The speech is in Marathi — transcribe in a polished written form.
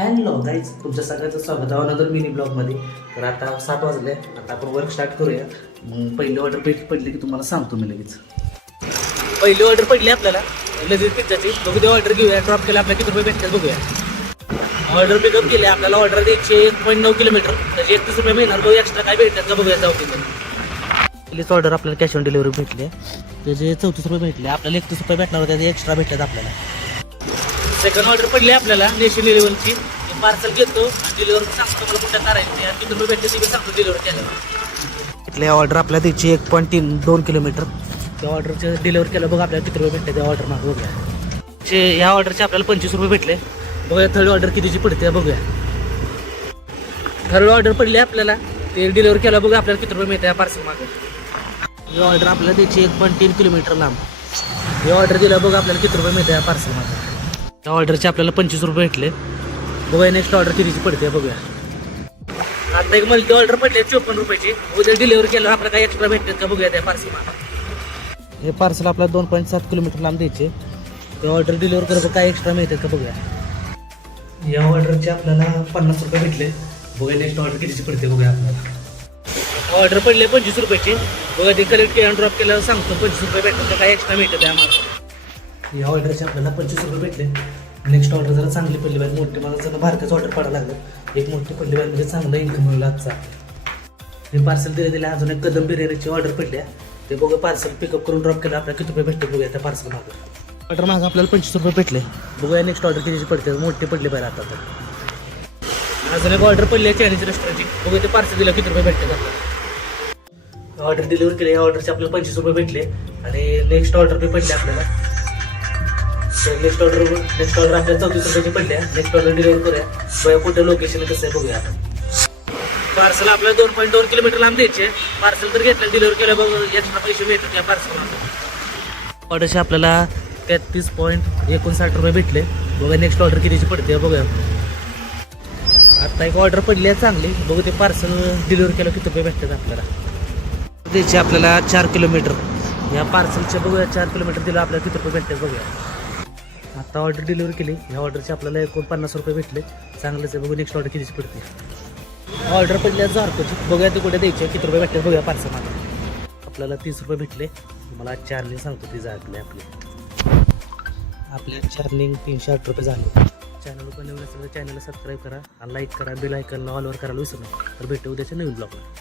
हॅलो गाईज, तुमच्या सगळ्यांचं स्वागत आहे अनदर मिनी ब्लॉगमध्ये. तर आता 7 वाजले, आता आपण वर्क स्टार्ट करूया. मग पहिली ऑर्डर पडली की तुम्हाला सांगतो मी लगेच. पहिली ऑर्डर पडली आपल्याला लगेच पिझ्झाची. बघू दे, ऑर्डर घेऊया. ड्रॉप केला आपल्याला किती रुपये भेटतात बघूया. ऑर्डर पिकअप केली, आपल्याला ऑर्डर द्यायची 1.9 किलोमीटर. त्याचे 31 रुपये मिळणार. बघू एक्स्ट्रा काय भेटतात का बघूया जाऊ तिथे. पहिलीच ऑर्डर आपल्याला कॅश ऑन डिलिव्हरी भेटली, त्याचे 34 रुपये भेटले. आपल्याला 31 रुपये भेटणार होते, एक्स्ट्रा भेटतात आपल्याला. सेकंड ऑर्डर पडली आपल्याला नॅशनल लेवलची. पार्सल घेतो आणि डिलिव्हर सांगतो मला कुठं करायचं, किती रुपये भेटते ते सांगतो डिलिव्हर केल्यावर. इथल्या ऑर्डर आपल्याला द्यायची 1.2 किलोमीटर. त्या ऑर्डरचे डिलिव्हर केलं बघा आपल्याला किती रुपये भेटते त्या ऑर्डर मागं बघूया. या ऑर्डरचे आपल्याला 25 रुपये भेटले. बघूया थर्ड ऑर्डर कितीची पडते बघूया. थर्ड ऑर्डर पडली आपल्याला, ते डिलिव्हर केलं बघा आपल्याला किती रुपये मिळते या पार्सल मागं. ही ऑर्डर आपल्याला द्यायची 1.3 किलोमीटर लांब. ही ऑर्डर दिलं बघा आपल्याला किती रुपये मिळते या पार्सल मागं. त्या ऑर्डरचे आपल्याला 25 रुपये भेटले. बघूया नेक्स्ट ऑर्डर कितीची पडते बघूया. आता एक मल्टी ऑर्डर पडले 54 रुपयाची. उद्या डिलिव्हर केलं आपल्याला काही एक्स्ट्रा भेटतात का बघूया त्या पार्सल मागं. हे पार्सल आपल्याला 2.7 किलोमीटर लांब द्यायचे. ते ऑर्डर डिलिव्हर करतो काय एक्स्ट्रा मिळतात का बघूया. या ऑर्डरचे आपल्याला 50 रुपये भेटले. बघूया नेक्स्ट ऑर्डर कितीची पडते बघूया आपल्याला. ऑर्डर पडले 25 रुपयाची. बघा ते कलेक्ट केलं ड्रॉप केलं सांगतो 25 रुपये भेटतात काय एक्स्ट्रा मिळतात त्या मार्फत. या ऑर्डरचे आपल्याला 25 रुपये भेटले. नेक्स्ट ऑर्डर जरा चांगली पडली पाहिजे. मोठे मला जरा भारताचं ऑर्डर पडायला लागलं. एक मोठी पडली पाहिजे म्हणजे चांगला इन्कम मिळाला आजचा. हे पार्सल दिले अजून एक कदम बिर्याणीची ऑर्डर पडल्या. ते बघा पार्सल पिकअप करून ड्रॉप केलं आपल्याला किती रुपये भेटते बघूया त्या पार्सल मागं. ऑर्डर मागं आपल्याला 25 रुपये भेटले. बघूया नेक्स्ट ऑर्डर कितीची पडते. मोठे पडले पाहिजे आता तर. अजून एक ऑर्डर पडली आहे चायनीज रेस्टॉरंटची. बघूया ते पार्सल दिलं किती रुपये भेटते आपल्याला. ऑर्डर डिलिव्हर केली. या ऑर्डरचे आपल्याला 25 रुपये भेटले. आणि नेक्स्ट ऑर्डर बी पडले आपल्याला. नेक्स्ट ऑर्डर आपल्याला 34 रुपयाची पडल्या. नेक्स्ट ऑर्डर डिलिव्हर करूया. बघा कुठं लोकेशन कसं आहे बघूया. पार्सल आपल्याला 2.2 किलोमीटर लांब द्यायचे. पार्सल तर घेतलं डिलिव्हर केलं बघ एक्स्ट्रा पैसे भेटतात त्या पार्सल. ऑर्डरचे आपल्याला 33.59 रुपये भेटले. बघा नेक्स्ट ऑर्डर कितीची पडते बघूया. आता एक ऑर्डर पडली आहे चांगली. बघू ते पार्सल डिलिव्हर केलं किती रुपये भेटतात आपल्याला. द्यायचे आपल्याला 4 किलोमीटर. या पार्सलचे बघूया 4 किलोमीटर दिलं आपल्याला किती रुपये भेटतात बघूया. आता ऑर्डर डिलिव्हर केली. या ऑर्डरचे आपल्याला 49 रुपये भेटले. चांगलंच आहे. बघू नेक्स्ट ऑर्डर कितीची पडते. ऑर्डर पडली आहे झारकोची. बघूया ते कुठे द्यायचे किती रुपये भेटतात बघूया पार्सल मागं. आपल्याला 30 रुपये भेटले. मला चार्जिंग सांगतो ती झाकले आपल्या चार्जिंग 308 रुपये झाले. चॅनल पण नवीन असेल तर चॅनलला सबस्क्राईब करा आणि लाईक करा. बेल आयकॉनला ऑलवर करायला विसरू नका. तर भेटू उद्याच्या नवीन ब्लॉगला.